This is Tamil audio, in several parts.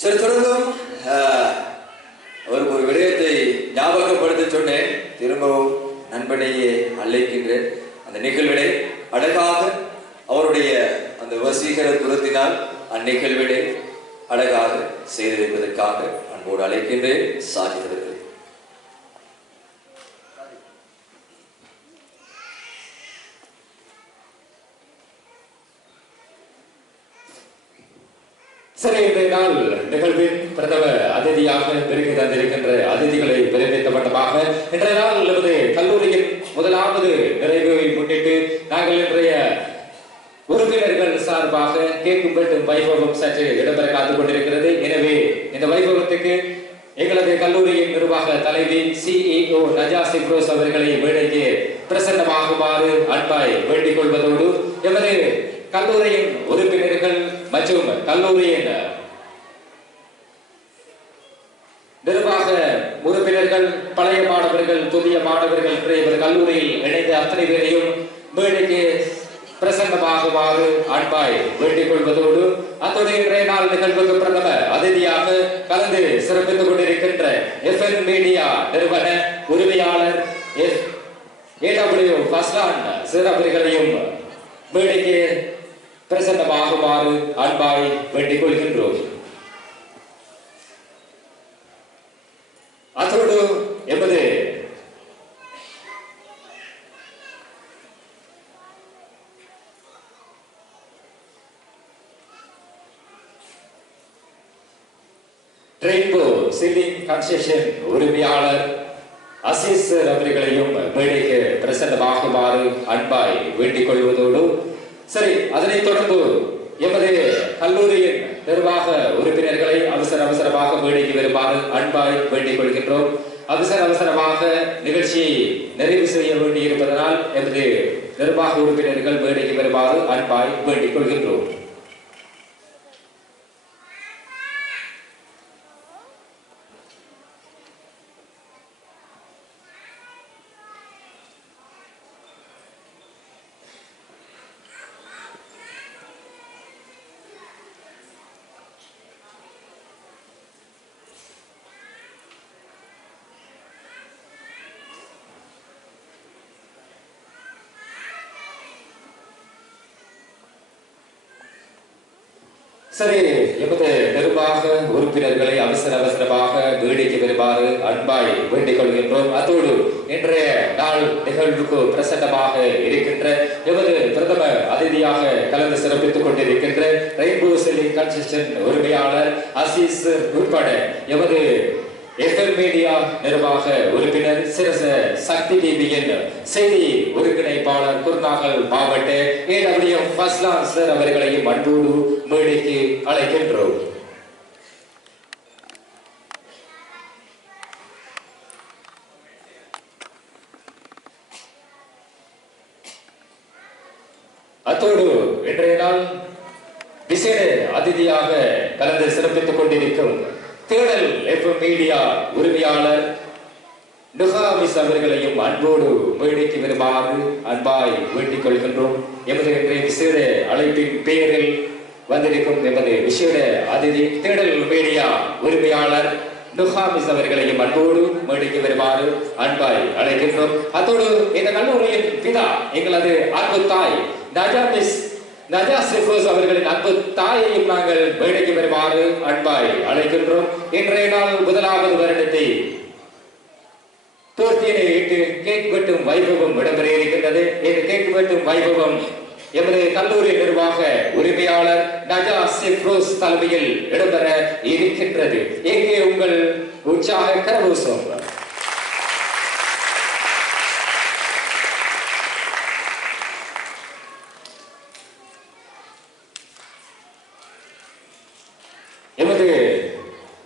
சரி, தொடர்ந்தும் ஒரு விடயத்தை ஞாபகப்படுத்த சொன்னேன். திரும்பவும் நண்பனையே அழைக்கின்றேன். அந்த நிகழ்வினை அழகாக அவருடைய அந்த வசீகர துரத்தினால் அந்நிகழ்வினை அழகாக செய்து வைப்பதற்காக அன்போடு அழைக்கின்றேன். சாதித்தவர்கள் சரி, இன்றைய நாள் நிகழ்வின் பிரதம அதிதியாக பெருகி தந்திருக்கின்ற அதிதிகளை பெருமித்தவட்டமாக இன்றைய நாள் நமது கல்லூரியின் முதலாவது நிறைவை முன்னிட்டு நாங்கள் இன்றைய உறுப்பினர்கள் சார்பாக கேட்கும் வேண்டும் வைபவம் சற்று இடம்பெற காத்துக் கொண்டிருக்கிறது. எனவே இந்த வைபவத்துக்கு எங்களது கல்லூரியின் நிர்வாக தலைவி CEO நஜா சிப்ரோஸ் அவர்களை மேடைக்கு பிரசன்னமாகுமாறு அன்பாய் வேண்டிக் கொள்வதோடு எமது கல்லூரியின் உறுப்பினர்கள் மற்றும் கல்லூரியின் நிர்வாக உறுப்பினர்கள், பழைய மாணவர்கள், புதிய மாணவர்கள், கல்லூரியில் இணைந்த அத்தனை பேரையும் மேடைக்கு பிரசன்னமாகுமாறு அன்பாய் வேண்டிக் கொள்வதோடு அத்தோடு இன்றைய நாள் நிகழ்வுக்கு பிரதம அதிதியாக கலந்து சிறப்பித்துக் கொண்டிருக்கின்ற FN மீடியா நிறுவன உரிமையாளர் AW ஃபஸ்லான் சார் அவர்களையும் மேடைக்கு பிரசன்னமாகுமாறு அன்பாய் வேண்டிக் கொள்கின்றோம். அத்தோடு எமது ரெயின்போ சீலிங் கன்ஸ்ட்ரக்ஷன் உரிமையாளர் அசீஸ் அவர்களையும் மேடைக்கு பிரசன்னமாகுமாறு அன்பாய் வேண்டிக் கொள்வதோடு சரி, அதனைத் தொடர்ந்து எமது கல்லூரியின் நிர்வாக உறுப்பினர்களை அவசரமாக மேடைக்கு வருமாறு அன்பாய் வேண்டிக் கொள்கின்றோம். அவசரமாக நிகழ்ச்சியை நிறைவு செய்ய வேண்டியிருப்பதனால் எமது நிர்வாக உறுப்பினர்கள் மேடைக்கு வருமாறு அன்பாய் வேண்டிக் கொள்கின்றோம். சரி, எமது நிர்வாக உறுப்பினர்களை அவசரமாக மேடைக்கு வருமாறு அன்பாய் வேண்டிக் கொள்கின்றோம். அத்தோடு இன்றைய நாள் நிகழ்வுக்கு பிரசன்னமாக இருக்கின்ற எமது பிரதம அதிதியாக கலந்து சிறப்பித்துக் கொண்டிருக்கின்ற ரெயின்போ சீலிங் கன்ஸ்ட்ரக்ஷன் உரிமையாளர் அசீஸ் உட்பட எமது FN மீடியா நிர்வாக உறுப்பினர் சிரச சக்தி டிவியின் செய்தி ஒருங்கிணைப்பாளர் குருநாகல் மாவட்ட AW ஃபஸ்லான் சார் அவர்களையும் அன்போடு மேடைக்கு அழைக்கின்றோம். அத்தோடு இன்றைய நாள் விசேட அதிதியாக கலந்து சிறப்பித்துக் கொண்டிருக்கும் தேடல் FM மீடியா உரிமையாளர் நுகாமிஸ் அவர்களையும் அன்போடு மேடைக்கு வருமாறு அன்பாய் வேண்டிக் கொள்கின்றோம். எமது இன்றைய விசேட அழைப்பின் பெயரில் வந்திருக்கும் எமது விசேட அதிதி தேடல் மீடியா உரிமையாளர் நுகாமிஸ் அவர்களையும் அன்போடு மேடைக்கு வருமாறு அன்பாய் அழைக்கின்றோம். அத்தோடு இந்த கல்லூரியின் பிதா எங்களது அன்பு தாய் நஜா சிப்ரோஸ் அவர்களின் அன்பு தாயையும் நாங்கள் மேடைக்கு வருமாறு அன்பாய் அழைக்கின்றோம். இன்றைய நாள் முதலாவது வருடத்தை பூர்த்தியினை இட்டு கேக் வெட்டும் வைபவம் இடம்பெற இருக்கின்றது. இந்த கேக் வெட்டும் வைபவம் எமது கல்லூரி நிர்வாக உரிமையாளர் நஜா சிப்ரோஸ் தலைமையில் இடம்பெற இருக்கின்றது. எங்கே உங்கள் உற்சாக கரகோஷம்? எமது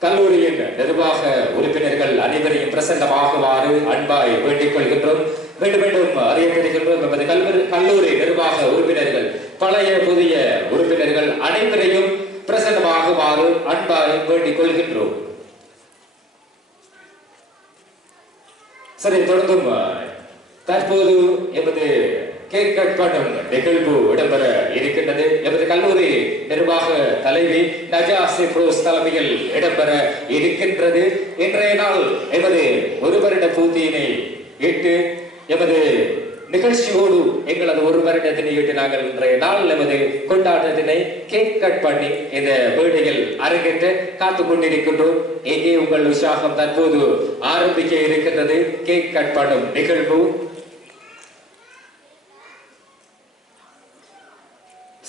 கல்லூரியின் நிர்வாக உறுப்பினர்கள் அனைவரையும் பிரசன்னமாகுமாறு அன்பாய் வேண்டிக் கொள்கின்றோம். மீண்டும் அறியப்படுகின்றோம். எமது கல்லூரி நிர்வாக உறுப்பினர்கள், பழைய புதிய உறுப்பினர்கள் அனைவரையும் பிரசன்னமாகுமாறு அன்பாய் வேண்டிக் கொள்கின்றோம். சரி, தொடர்ந்தும் தற்போது எமது கேக் கட் பண்ணும் நிகழ்வு இடம்பெற இருக்கின்றது. எமது கல்லூரி நிர்வாக தலைவி நஜா சிப்ரோஸ் தலைமையில் இடம்பெற இருக்கின்றது. இன்றைய நாள் எமது ஒரு வருட பூர்த்தியினை இட்டு எமது நிகழ்ச்சியோடு எங்களது ஒரு வருடத்தினை இட்டு நாங்கள் இன்றைய நாள் எமது கொண்டாட்டத்தினை கேக் கட் பண்ணி இந்த வேளையில் அரங்கேற்ற காத்துக் கொண்டிருக்கின்றோம். எங்கே உங்கள் உற்சாகம் தற்போது ஆரம்பிக்க இருக்கின்றது. கேக் கட் பண்ணும் நிகழ்வு.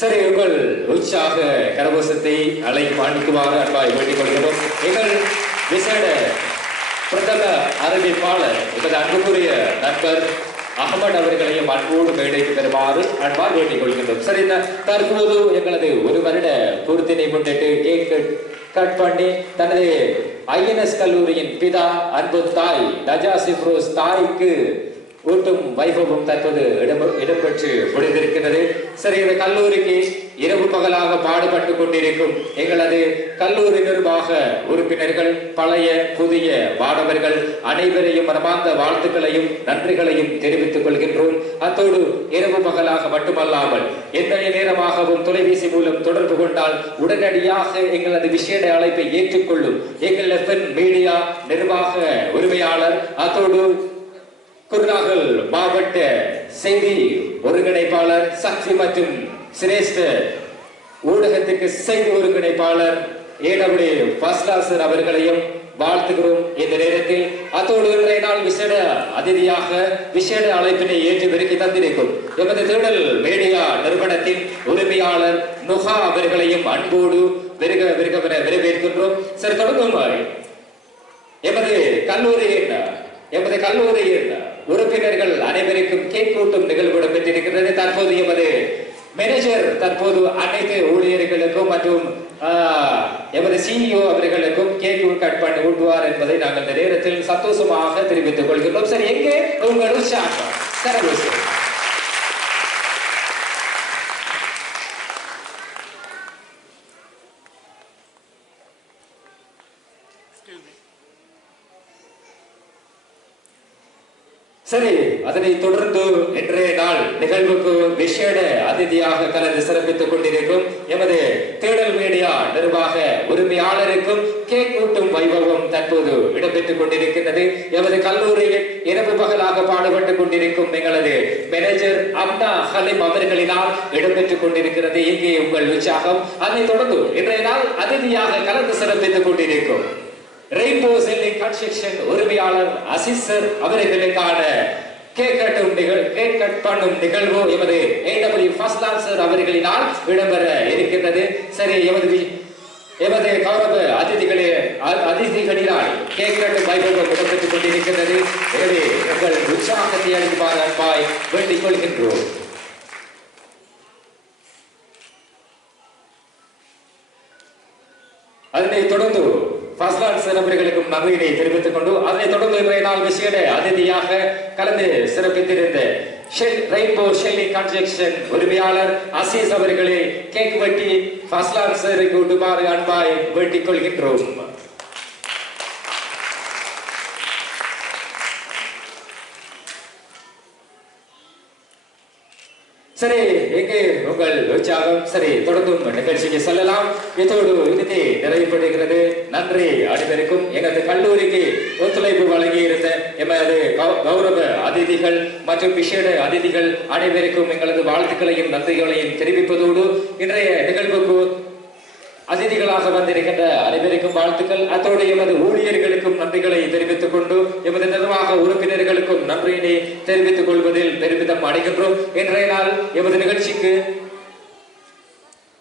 சரி, உங்கள் உற்சாக கரகோஷத்தை அழைக்குமாறு அன்பாய் வேண்டிக் கொள்கிறோம். எங்கள் விசேட பிரதம அறிவிப்பாளர் எமது அன்புக்குரிய நண்பர் அகமது அவர்களையும் அன்போடு மேடைக்கு பெறுமாறு அன்பால் வேண்டிக் கொள்கின்றோம். சரி, தற்போது எங்களது ஒரு வருட பூர்த்தினை முன்னிட்டு கேக் கட் பண்ணி தனது ஐஎன்எஸ் கல்லூரியின் பிதா அன்பு தாய் நஜா சிப்ரோஸ் தாய்க்கு ஊட்டும் வைபவம் தற்போது இடம்பெற்று முடிந்திருக்கிறது. சரி, இந்த கல்லூரிக்கு இரவு பகலாக பாடுபட்டு கொண்டிருக்கும் எங்களது கல்லூரி நிர்வாக உறுப்பினர்கள், பழைய புதிய மாணவர்கள் அனைவரையும் மனமார்ந்த வாழ்த்துக்களையும் நன்றிகளையும் தெரிவித்துக் கொள்கின்றோம். அத்தோடு இரவு பகலாக மட்டுமல்லாமல் எந்த நேரமாகவும் தொலைபேசி மூலம் தொடர்பு கொண்டால் உடனடியாக எங்களது விசேட அழைப்பை ஏற்றுக்கொள்ளும் எங்கள் எஃப்என் மீடியா நிர்வாக உரிமையாளர், அத்தோடு குருநாகல் மாவட்ட செய்தி ஒருங்கிணைப்பாளர், சக்தி மற்றும் சிரேஷ்ட ஊடகத்திற்கு செய்தி ஒருங்கிணைப்பாளர் ஏடபடி பஸ்லாசர் அவர்களையும் வாழ்த்துகிறோம் இந்த நேரத்தில். அத்தோடு இன்றைய நாள் விசேட அதிதியாக விசேட அழைப்பினை ஏற்று விருக்கி தந்திருக்கும் எமது தேடல் மீடியா நிறுவனத்தின் உரிமையாளர் நுகா அவர்களையும் அன்போடு வரவேற்கின்றோம். சரி, தொடங்கும் எமது கல்லூரியின் உறுப்பினர்கள் அனைவருக்கும் கேக் கூட்டும் நிகழ்வு இடம்பெற்றிருக்கிறது. தற்போது எமது மேனேஜர் தற்போது அனைத்து ஊழியர்களுக்கும் மற்றும் எமது சிஇஓ அவர்களுக்கும் கேக் கட் பண்ணி ஊட்டுவார் என்பதை நாங்கள் இந்த நேரத்தில் சந்தோஷமாக தெரிவித்துக் கொள்கிறோம். சரி, எங்கே உங்கள் உற்சாகம் கரகோஷம். சரி, அதனை தொடர்ந்து இன்றைய நாள் நிகழ்வுக்கு விசேட அதிதியாக கலந்து சிறப்பித்துக் கொண்டிருக்கும் எமது தேடல் மீடியா நிர்வாக உரிமையாளருக்கும் கேக் கூட்டும் வைபவம் தற்போது இடம்பெற்றுக் கொண்டிருக்கின்றது. எமது கல்லூரியில் இரவு பகலாக பாடுபட்டுக் கொண்டிருக்கும் எங்களது மேனேஜர் அம்னா ஹலீம் அவர்களினால் இடம்பெற்றுக் கொண்டிருக்கிறது. இங்கே உங்கள் உற்சாகம். அதனை தொடர்ந்து இன்றைய நாள் அதிதியாக கலந்து சிறப்பித்துக் கொண்டிருக்கும் ரெயின்போ செல்லிங் கன்ஸ்ட்ரக்ஷன் உரிமையாளர் அசிஸ்டர் அவர்களுக்கான கேக் கட் பண்ணும் நிகழ்வு எமது ஏடபிள்யூ ஃபஸ்லாசர் அவர்களினால் இடம்பெற இருக்கின்றது. சரி, எமது கௌரவ அதிதிகளினால் கேக் கட்டும் வைபவம் இடம்பெற்றுக் கொண்டிருக்கின்றது. எனவே உங்கள் உற்சாகத்தை அளிக்குமாறு அன்பாய் வேண்டிக் கொள்கின்றோம். அதனை தொடர்ந்து அவர்களுக்கும் நன்றியினை தெரிவித்துக் கொண்டு அதனைத் தொடர்ந்து இன்றைய நாள் விசேட அதிதியாக கலந்து சிறப்பித்திருந்த ரெயின்போ ஷெல்லிங் கன்ஸ்ட்ரக்ஷன் உரிமையாளர் அசீஸ் அவர்களை கேக் வெட்டி ஃபஸ்லான்சருக்கு விடுமாறு அன்பாய் வேண்டிக் கொள்கின்றோம். சரி, எங்கே உங்கள் உற்சாகம்? சரி, தொடர்ந்தும் நிகழ்ச்சிக்கு செல்லலாம். இதோடு இறுதி நிறைவுபடுகிறது. நன்றி அனைவருக்கும். எங்களது கல்லூரிக்கு ஒத்துழைப்பு வழங்கி இருந்த எமது கௌரவ அதிதிகள் மற்றும் விசேட அதிதிகள் அனைவருக்கும் எங்களது வாழ்த்துக்களையும் நன்றிகளையும் தெரிவிப்பதோடு இன்றைய நிகழ்வுக்கு அதிதிகளாக வந்திருக்கின்ற அனைவருக்கும் வாழ்த்துக்கள். அத்தோடு எமது ஊழியர்களுக்கும் நன்றிகளை தெரிவித்துக் கொண்டு எமது நிர்வாக உறுப்பினர்களுக்கும் நன்றியினை தெரிவித்துக் கொள்வதில் பெருமிதம் அடைகின்றோம். இன்றைய நாள் எமது நிகழ்ச்சிக்கு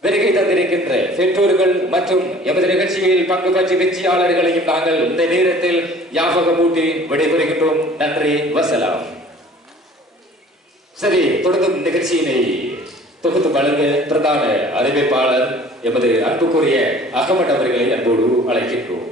வருகை தந்திருக்கின்ற பெற்றோர்கள் மற்றும் எமது நிகழ்ச்சியில் பங்கு பற்றி வெற்றியாளர்களையும் நாங்கள் இந்த நேரத்தில் ஞாபகமூட்டி விடைபெறுகின்றோம். நன்றி, வசலாம். சரி, தொடர்ந்தும் நிகழ்ச்சியினை தொகுத்து வழங்க பிரதான அறிவிப்பாளர் எமது அன்புக்குரிய அகமது அவர்களை அன்போடு அழைக்கின்றோம்.